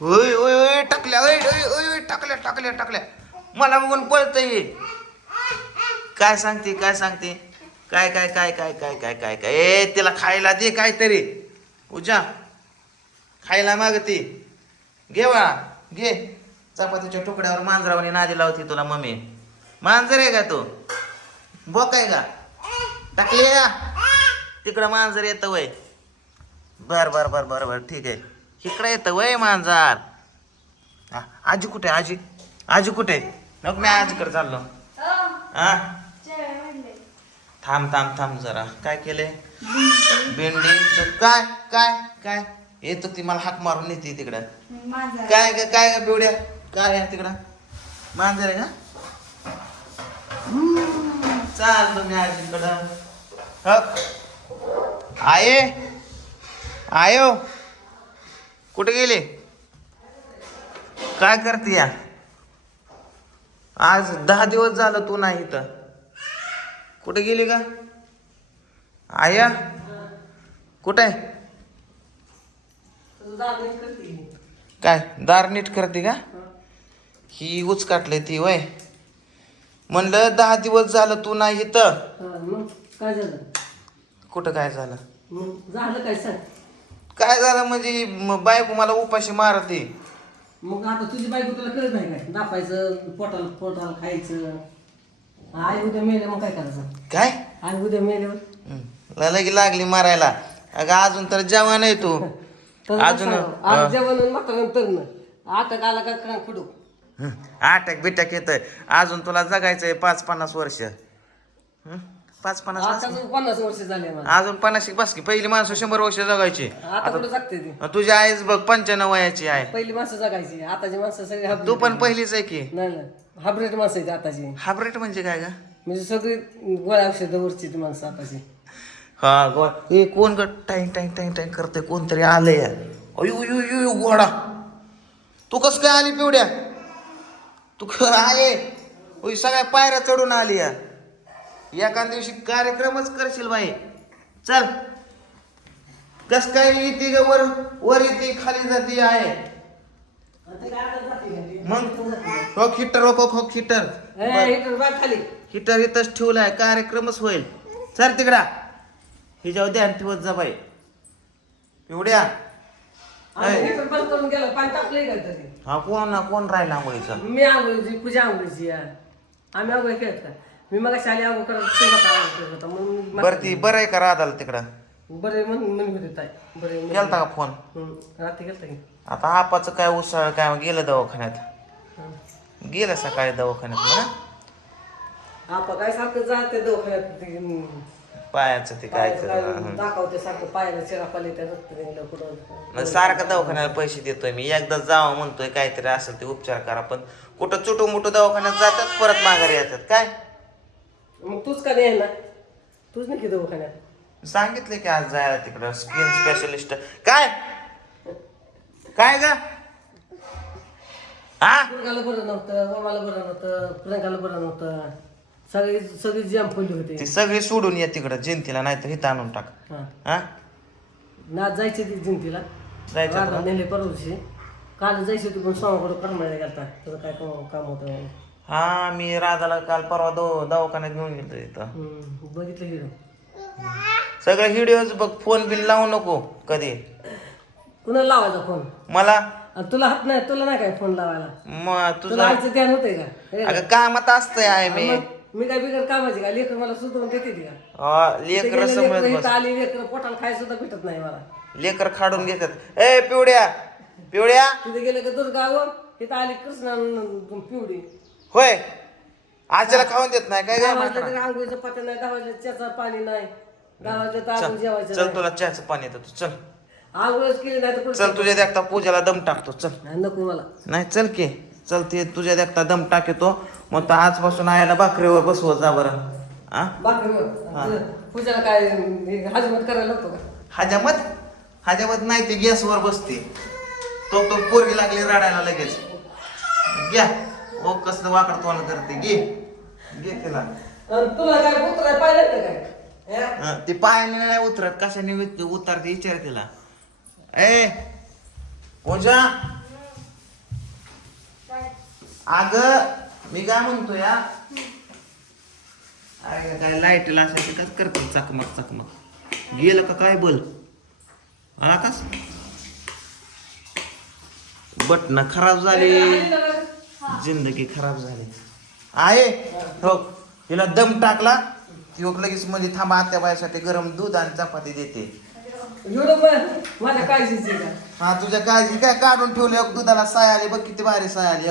ओय ओय ओय टाकल्या ओय ओय ओय ओय टाकल्या टाकल्या टाकल्या. मला बघून पळत हे काय सांगते काय सांगते? काय काय काय काय काय काय काय काय? ए तिला खायला दे काहीतरी. उजा. खायला मागते. घे. बा घे चपातीच्या तुकड्यावर मांजरावानी नादी लावती तुला मम्मी. मांजर आहे का तू? बोक आहे का? टाकले तिकडं मांजर येतं वय. बर बर बर बर बर ठीक आहे. इकडे येतं वय मांजर. हा, आजी कुठे आहे? आजी? आजी कुठे? आहे? नको मी आजीकडे चाललो. हा? थांब थांब थांब जरा. काय केलंय भेंडी. तर काय काय काय? येतो ती मला हाक मारून येते तिकडं. काय ग काय ग पिवड्या काय आहे तिकडं? मांजर आहे का? हम्म, चाललो मी आजीकडं. हक. आये. आयो. कुठे गेले? काय करते या? आज दहा दिवस झालं तू नाही इथं. कुठे गेली का? आया? कुठे? आहे काय दार नीट करते का? ही उचकाटले ती वय. म्हणलं दहा दिवस झालं तू नाही झालं? कुठं काय झालं? झालं काय सांग काय झालं म्हणजे म- बायको मला उपाशी मारते. मग आता तुझी बायको तुला कळत नाही काय दापायचं पोटाला पोटाला खायचं. आई उद्या मेले मग काय करायचं? काय? आई उद्या मेल्यावर? हं. लगी लागली मारायला. अगं अजून तर जेवण आहे तू. अजून? आज जेवण म्हाताऱ्यानंतर ना आता काला का का खुडू? हं. अटॅक बिटॅक येतोय. अजून तुला जगायचंय पाच पन्नास वर्ष. हं? पाच पन्नास आता वर्ष? तर पन्नास वर्ष झाले मला. अजून पन्नास बस की. पहिली माणसं शंभर वर्ष जगायची. आता कुठं जगते ती? तुझी आईच बघ पंच्याण्णव वयाची आहे. पहिली माणसं जगायची. आताची माणसं सगळी हाबरेट तू पण पहिलीच आहे की. नाही हाबरेट माणसं आहेत आताची. हायब्रेट म्हणजे काय का म्हणजे सगळी गोळ्या औषधावरची ती माणसं आताची. हा गो हे कोण ग? टाईंग टाईंग टाईंग टाईंग करतोय कोणतरी आलंय अयो यो यो यो घोडा. तू कस काय आली पिवड्या? तू क- आहे. ओय सगळ्या पायऱ्या चढून आली या एका दिवशी कार्यक्रमच करशील बाई. चल. कस काय येते ग वर? वर येते खाली जाते आहे. मग? हो हिटर हो हो हिटर. ए, इकडं बघ खाली. हिटर इथंच ठेवलाय कार्यक्रमच होईल. सर तिकडा. हिच्यावर ध्यान ठेवत जा बाई. एवढ्या? हा कोण ना कोण राहिला आंघोळीचा. मी आंघोळीची पूजा आंघोळीची आम्ही आंघोळ खेळत का? मी मग शाली आंघोळ करत तेव्हा का आंघोळ करत होता. म्हणून मी बरं ती बरं आहे का राधाला तिकडं? बरे म्हणून म्हणून होते ताई. बरे. केलता का फोन? रात्री गेलता की. आता आपाचं काय उसळ काय गेलं दवाखान्यात? हं. गेलं सकाळी दवाखान्यात म्हणा. आपा काय सारखं जाते दवाखान्यात ते, हम्म, पायाचं ते काय पायाचं काय दाखवते सारखं पायाला चिरापाले त्या रक्त निघलं कुठं. सारखं दवाखान्याला पैसे देतोय मी. एकदा जावं म्हणतोय काहीतरी असेल ते उपचार करा. पण कुठं चुटू मुटू दवाखान्यात जातात परत माघारी येतात. काय? मग तूच का नाही ना तूच नाही की दवाखान्यात? सांगितले की आज जायला तिकडं स्किन स्पेशलिस्ट काय? काय ग? हा? बरं नव्हतं मामाला बरं नव्हतं प्रियंकाला बरं नव्हतं. सगळी सगळी जाम होती. ती सगळी सोडून ये तिकडं जयंतीला नाही तर इथं आणून टाक. हा. हा? नाच जायची ती जिंतीला. जायचं राधा नेले काल जायची होती पण सोमाकडे करमायला गेलता. तुझं काय काम काम होतं? हा मी राधाला काल परवा दो दवाखान्यात घेऊन गेलो हम्म, बघितलं हिरो. सगळे व्हिडिओज बघ फोन बिन लावू नको कधी. कुणाला लावायचा फोन मला? आणि तुला हात नाही तुला नाही काय फोन लावायला? मग तुला तुझं आईचं ध्यान होतंय का? हे? अगं कामात असतंय आहे मी. मग मी काय बिगर कामाची का? लेकर मला सुधरून देते ती का? हा, लेकर लेकरं आली लेकर पोटाला खायला सुद्धा भेटत नाही मला. लेकर खाडून घेतात. ए पिवड्या! पिवड्या! तिथे गेले का दुर्गावर तिथं आली कृष्णा न- पिवडी. होय. आजीला खाऊन देत नाही काय दहा काय वाजले तरी आंघोळीचं पात्र नाही दहा वाजले पाणी नाही. दहा वाजले तर आपण जेवायचं चल तुला चहाचं पाणी देतो चल. आंघोळच केली नाही तर कुठं- चल तुझ्या देखता पूजाला दम टाकतो चल. नाही नको मला. नाही चल की. चल ते तुझ्या देखता दम टाकतो. मग तर आजपासून आयला भाकरीवर बसवत जा बरं. हा. पूजाला काय हजमत करायला लागतो का? हजामत? हजामत नाही ते गॅसवर बसते. तो तो पोरगी लागली रडायला लगेच. घ्या. ओ कसलं वाकड तोंड करते. घे. घे तिला. आणि तुला काय उतराय पाहिलं का काय? हे? हं, ती पायाने नाही उतरत. कशाने उत- उतरते विचार तिला. ए पूजा अग मी काय म्हणतो या अरे काय लाईटला असायचं काय करतो चकमक चकमक. गेलं का काय बोल? आला कस बटन खराब झाली. जिंदगी खराब झाली. आहे. हो तिला दम टाकला ती लगेच मध्ये थांबा आत्या बायासाठी गरम दूध आणि चपाती देते. हा तुझ्या काळजी काय काढून ठेवली दुधाला साय आली बघ किती भारी साय आली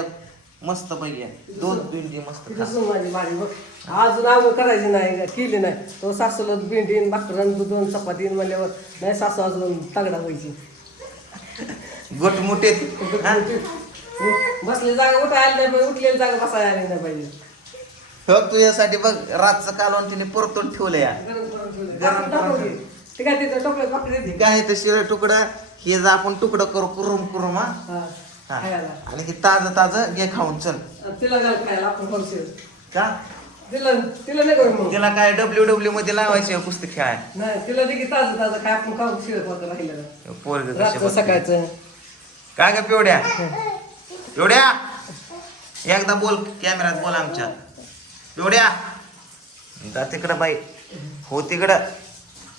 मस्त पैकी दोन पिंडी मस्त अजून आंघोळ करायची नाही केली नाही. तो सासूला भेंडीन भाकरन दोन चपातीन म्हणल्यावर नाही सासू अजून तगडा व्हायची. गोटमुटीत हा? बसली जागा उठायला नाही पाहिजे उठलेली जागा बसायला आली नाही पाहिजे हो तुझ्यासाठी बघ रातचं कालवण तिने परतून ठेवलं या. गरम करून ठेवलं. गरम टाकून करून टाकून घे. ते काय तिथं टोपल्यात भाकरी देते. काय ते शिळ तुकडं हे जर आपण तुकडं करू कुरुम कुरुम हा. हा, हा. खायला. आणि हे ताजं ताजं घे खाऊन चल. आणि तिला घाल खायला आपण का? तिला तिला नाही करू मग. तिला काय डब्ल्यू डब्ल्यू मध्ये लावायचे कुस्ती खेळाय? नाही तिला देखील ताजं ताजं काय आपण खाऊ होतं राहिलं पोरग रातचं सकाळचं. काय ग पिवड्या? पिवड्या एकदा बोल कॅमेऱ्यात बोल आमच्या. पिवड्या जा तिकडं बाई. हो तिकडं.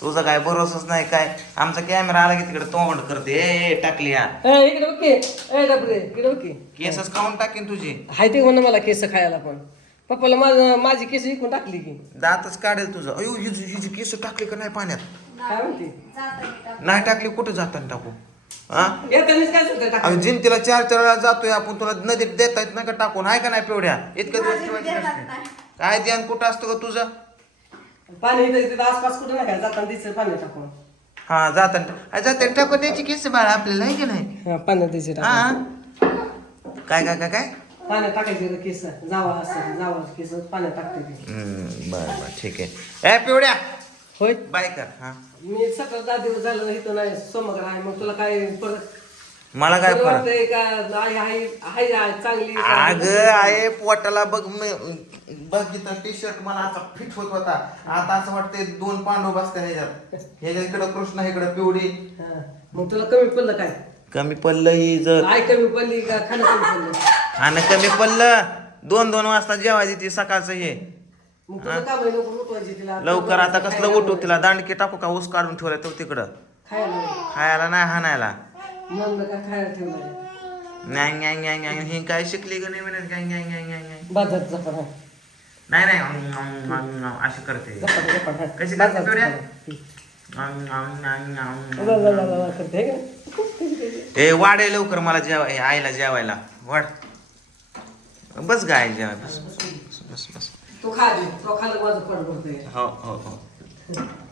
तुझं काय भरोसाच नाही काय? आमचा कॅमेरा आला की तिकडे तोंड करते. ए टाकली या. इकडे केसच काढून टाकीन तुझी? हाय ते म्हणा मला केस खायला पण. पप्पाला माझ माझी केस विकून टाकली की. दातच काढेल तुझं. अयो हिची केस टाकली का नाही पाण्यात? काय म्हणते? नाही टाकली कुठं जाताना टाकू? हा? येतानीच काय सुद्धा टाक? अगं जिंतीला चार चार वेळा जातोय आपण तुला नदीत देता येत नाही का टाकून? आहे का नाही पिवड्या? इतकं दिवस ठेवायची नसते. काय ध्यान कुठं असतं का तुझं? पाणी इथं तिथं आसपास कुठे नाही काय जाताना दिसतं पाणी टाकून. हा जाताना जाताना टाकून द्यायची केस बाळा आपल्याला आहे की नाही? हा, पाण्यात द्यायचे हा. काय काय काय काय? पाण्यात टाकायचे केस. जावा असं जावा केस पाण्यात टाकते ते. हम्म, बरं बरं ठीक आहे. ए पिवड्या! होय. बाय कर हा. मी सकाळ दहा दिवस झालं इथं नाही सोमवार आहे मग तुला काय परत मला काय तुला फरक? वाटतंय का आई आहे चांगली अग आहे? पोटाला बग मी- बघ इथं टी शर्ट मला असा फिट होत होता. आता असं वाटतंय दोन पांडव बसते ह्याच्यात. ह्याच्या इकडं कृष्ण इकडं पिवडी हा. मग तुला कमी पडलं काय? कमी पडलं ही जर आई कमी पडली का खाणं कमी पडलं? आणि कमी पडलं. दोन दोन वाजता जेवायची ती सकाळचं हे. मग तुझं काम आहे लवकर उठवायची तिला. लवकर आता कसलं उठू तिला? दांडकी टाकू का? ऊस काढून ठेवलाय तो तिकडं. खायला खायला नाही हाणायला. मग का खायला ही काय शिकली का नाही म्हणत नाही नाही. जपा अशी करते. कशी करते पिवड्या? जपा. अं, अं, अं, अं, ला, अं. ला, ला, ला, ला करते. है का? ए वाढे लवकर मला जेवा ए, आईला जेवायला. वाढ. बस गाय जेवाय बस बस बस बस. तो खा दे तो खाल्लं माझं पोट भरतंय हो हो हो